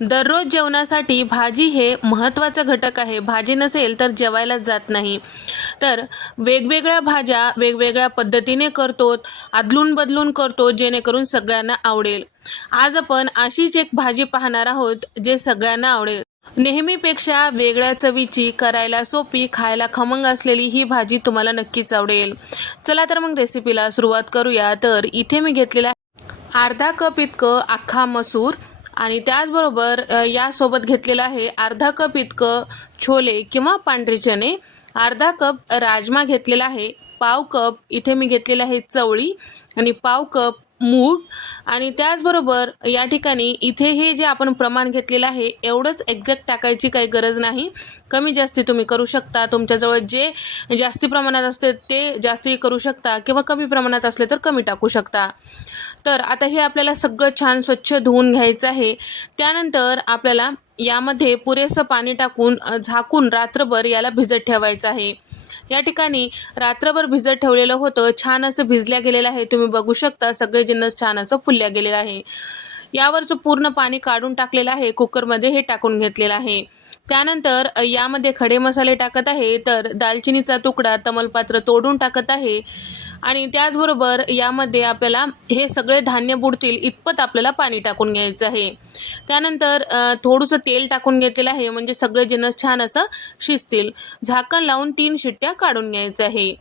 दररोज जेवणासाठी भाजी हे महत्त्वाचा घटक आहे. भाजी नसेल तर जेवायला जात नाही. तर वेगवेगळ्या भाज्या वेगवेगळ्या पद्धतीने करतो आदलून बदलून करतो जेणेकरून सगळ्यांना आवडेल. आज आपण अशीच एक भाजी पाहणार आहोत जे सगळ्यांना आवडेल. नेहमीपेक्षा वेगळ्या चवीची करायला सोपी खायला खमंग असलेली ही भाजी तुम्हाला नक्कीच आवडेल. चला तर मग रेसिपीला सुरुवात करूया. तर इथे मी घेतलेला अर्धा कप इतकं अख्खा मसूर आणि त्याचबरोबर यासोबत घेतलेलं आहे अर्धा कप इतकं छोले किंवा पांढरे चणे. अर्धा कप राजमा घेतलेला आहे पाव कप इथे मी घेतलेला आहे चवळी आणि पाव कप मूग. आणि त्याचबरोबर या ठिकाणी इथे हे जे आपण प्रमाण घेतलेलं आहे एवढंच एक्झॅक्ट टाकायची काही गरज नाही. कमी जास्ती तुम्ही करू शकता. तुमच्याजवळ जे जास्ती प्रमाणात असते ते जास्ती करू शकता किंवा कमी प्रमाणात असले तर कमी टाकू शकता. तर आता हे आपल्याला सगळं छान स्वच्छ धुवून घ्यायचं आहे. त्यानंतर आपल्याला यामध्ये पुरेसं पाणी टाकून झाकून रात्रभर याला भिजत ठेवायचं आहे. या ठिकाणी रात्रभर भिजत ठेवलेलं होतं. छान असं भिजल्या गेलेलं आहे. तुम्ही बघू शकता सगळे जिन्नस छान असं फुलल्या गेलेलं आहे. यावरचं पूर्ण पाणी काढून टाकलेलं आहे. कुकरमध्ये हे टाकून घेतलेलं आहे. त्यानंतर यामध्ये खडे मसाले टाकत आहे तर दालचिनीचा तुकडा तमलपात्र तोडून टाकत आहे. आणि त्याचबरोबर यामध्ये आपल्याला हे सगळे धान्य बुडतील इतपत आपल्याला पाणी टाकून घ्यायचं आहे. त्यानंतर थोडंसं तेल टाकून घेतलेलं आहे म्हणजे सगळे जिनस छान असं शिजतील. झाकण लावून तीन शिट्ट्या काढून घ्यायचं आहे.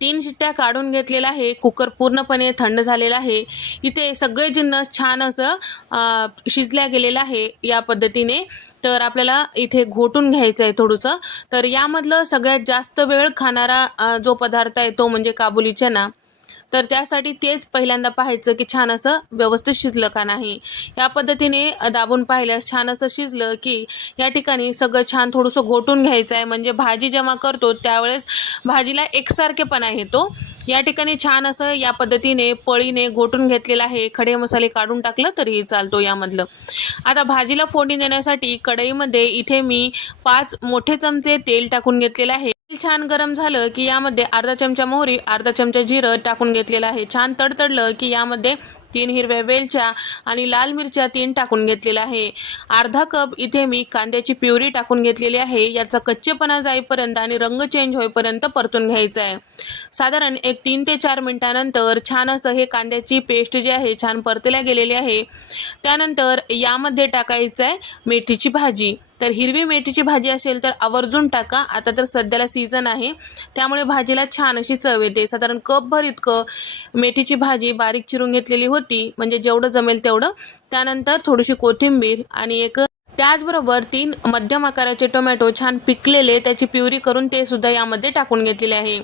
तीन शिट्ट्या काढून घेतलेला आहे. कुकर पूर्णपणे थंड झालेला आहे. इथे सगळे जिन्नस छान असं शिजल्या गेलेलं आहे या पद्धतीने. तर आपल्याला इथे घोटून घ्यायचं आहे थोडंसं. तर यामधलं सगळ्यात जास्त वेळ खाणारा जो पदार्थ आहे तो म्हणजे काबुली चना तर त्यासाठी तेच पहिल्यांदा पाहायचं की छान असं व्यवस्थित शिजलं का नाही. या पद्धतीने दाबून पाहिल्यास छान असं शिजलं की या ठिकाणी सगळं छान थोडंसं घोटून घ्यायचं आहे म्हणजे भाजी जेव्हा करतो त्यावेळेस भाजीला एकसारखेपणा येतो. या ठिकाणी छान असं या पद्धतीने पळीने घोटून घेतलेलं आहे. खडे मसाले काढून टाकलं तरीही चालतो यामधलं. आता भाजीला फोडणी देण्यासाठी कढईमध्ये इथे मी पाच मोठे चमचे तेल टाकून घेतलेलं आहे. छान गरम झालं की यामध्ये अर्धा चमचा मोहरी अर्धा चमचा जिरं टाकून घेतलेलं आहे. छान तडतडलं की यामध्ये तीन हिरव्या वेलच्या आणि लाल मिरच्या तीन टाकून घेतलेल्या आहे. अर्धा कप इथे मी कांद्याची प्युरी टाकून घेतलेली आहे. याचा कच्चेपणा जाईपर्यंत आणि रंग चेंज होईपर्यंत परतून घ्यायचा आहे. साधारण एक तीन ते चार मिनिटानंतर छान असं हे कांद्याची पेस्ट जी आहे छान परतल्या गेलेली आहे. त्यानंतर यामध्ये टाकायचं आहे मेथीची भाजी. तर हिरवी मेथीची भाजी असेल तर आवर्जून टाका. आता तर सध्याला सीझन आहे. त्यामुळे भाजीला छान अशी चव येते. साधारण कपभर इतकं मेथीची भाजी बारीक चिरून घेतलेली होती. म्हणजे जेवढं जमेल तेवढं. त्यानंतर थोडीशी कोथिंबीर आणि एक त्याचबरोबर तीन मध्यम आकाराचे टोमॅटो छान पिकलेले त्याची प्युरी करून ते सुद्धा यामध्ये टाकून घेतलेले आहे.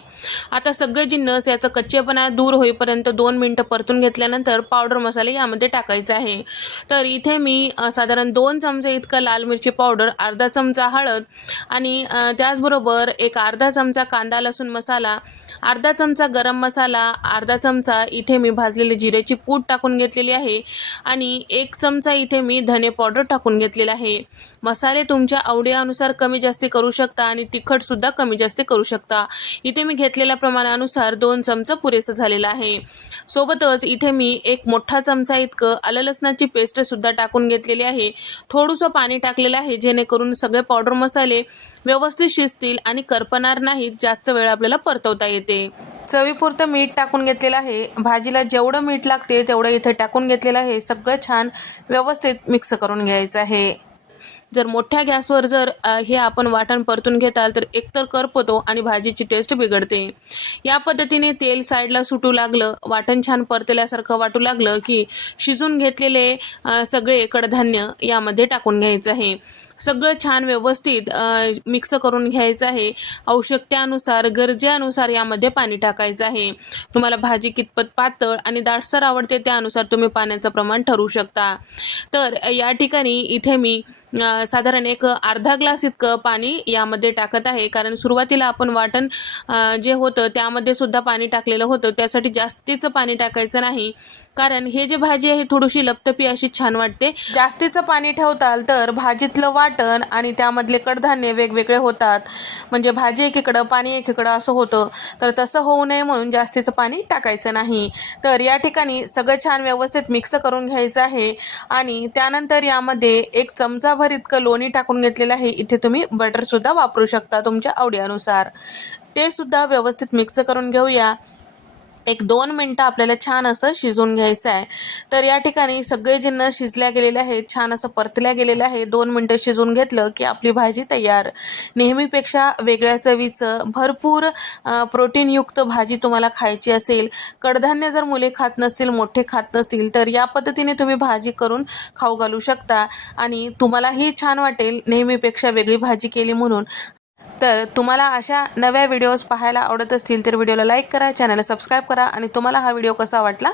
आता सगळे जिन्नस याचा कच्चेपणा दूर होईपर्यंत दोन मिनटं परतून घेतल्यानंतर पावडर मसाले यामध्ये टाकायचा आहे. तर इथे मी साधारण दोन चमचे इतका लाल मिरची पावडर अर्धा चमचा हळद आणि त्याचबरोबर एक अर्धा चमचा कांदा लसूण मसाला अर्धा चमचा गरम मसाला अर्धा चमचा इथे मी भाजलेली जिऱ्याची पूड टाकून घेतलेली आहे आणि एक चमचा इथे मी धने पावडर टाकून घेतलेला आहे. मसाले तुमच्या आवडीनुसार कमी जास्ती करू शकता आणि तिखट सुद्धा कमी जास्ती करू शकता. इथे मी घेतलेल्या प्रमाणानुसार दोन चमचा पुरेसा झालेला आहे. सोबतच इथे मी एक मोठा चमचा इतकं आलं लसणाची पेस्ट सुद्धा टाकून घेतलेली आहे. थोडंसं पाणी टाकलेलं आहे जेणेकरून सगळे पावडर मसाले व्यवस्थित शिजतील आणि करपणार नाहीत जास्त वेळ आपल्याला परतवता येते. चवीपुरतं मीठ टाकून घेतलेलं आहे. भाजीला जेवढं मीठ लागते तेवढं इथे टाकून घेतलेलं आहे. सगळं छान व्यवस्थित मिक्स करून घ्यायचं आहे. जर मोठ्या गॅसवर जर हे आपण वाटण परतून घेताल तर एकतर करपतो आणि भाजीची टेस्ट बिघडते. या पद्धतीने तेल साईडला सुटू लागलं वाटण छान परतल्यासारखं वाटू लागलं की शिजून घेतलेले सगळे कडधान्य यामध्ये टाकून घ्यायचं आहे. सगळं छान व्यवस्थित मिक्स करून घ्यायचं आहे. आवश्यकतेनुसार गरजेनुसार यामध्ये पाणी टाकायचं आहे. तुम्हाला भाजी कितपत पातळ आणि दाटसर आवडते त्यानुसार तुम्ही पाण्याचं प्रमाण ठरवू शकता. तर या ठिकाणी इथे मी साधारण एक अर्धा ग्लास इतकं पाणी यामध्ये टाकत आहे. कारण सुरुवातीला आपण वाटण जे होतं त्यामध्ये सुद्धा पाणी टाकलेलं होतं. त्यासाठी जास्तीचं पाणी टाकायचं नाही. कारण हे जे भाजी आहे थोडीशी लपतपी अशी छान वाटते. जास्तीचं पाणी ठेवताल तर भाजीतलं वाट वाटण आणि त्यामधले कडधान्य वेगवेगळे होतात. म्हणजे भाजी एकीकडं पाणी एकीकडं असं होतं. तर तसं होऊ नये म्हणून जास्तीचं पाणी टाकायचं नाही. तर या ठिकाणी सगळं छान व्यवस्थित मिक्स करून घ्यायचं आहे. आणि त्यानंतर यामध्ये एक चमचाभर इतकं लोणी टाकून घेतलेलं आहे. इथे तुम्ही बटरसुद्धा वापरू शकता तुमच्या आवडीनुसार. ते सुद्धा व्यवस्थित मिक्स करून घेऊया. एक दोन मिनटं आपल्याला छान असं शिजवून घ्यायचं आहे. तर या ठिकाणी सगळे जिन्नस शिजल्या गेलेले आहेत छान असं परतल्या गेलेलं आहे दोन मिनटं शिजवून घेतलं की आपली भाजी तयार. नेहमीपेक्षा वेगळ्या चवीचं भरपूर प्रोटीनयुक्त भाजी तुम्हाला खायची असेल. कडधान्य जर मुले खात नसतील मोठे खात नसतील तर या पद्धतीने तुम्ही भाजी करून खाऊ घालू शकता. आणि तुम्हालाही छान वाटेल नेहमीपेक्षा वेगळी भाजी केली म्हणून. तर तुम्हाला अशा नव्या व्हिडिओज पाहायला आवडत असतील तर व्हिडिओला लाईक करा चॅनलला सबस्क्राईब करा आणि तुम्हाला हा व्हिडिओ कसा वाटला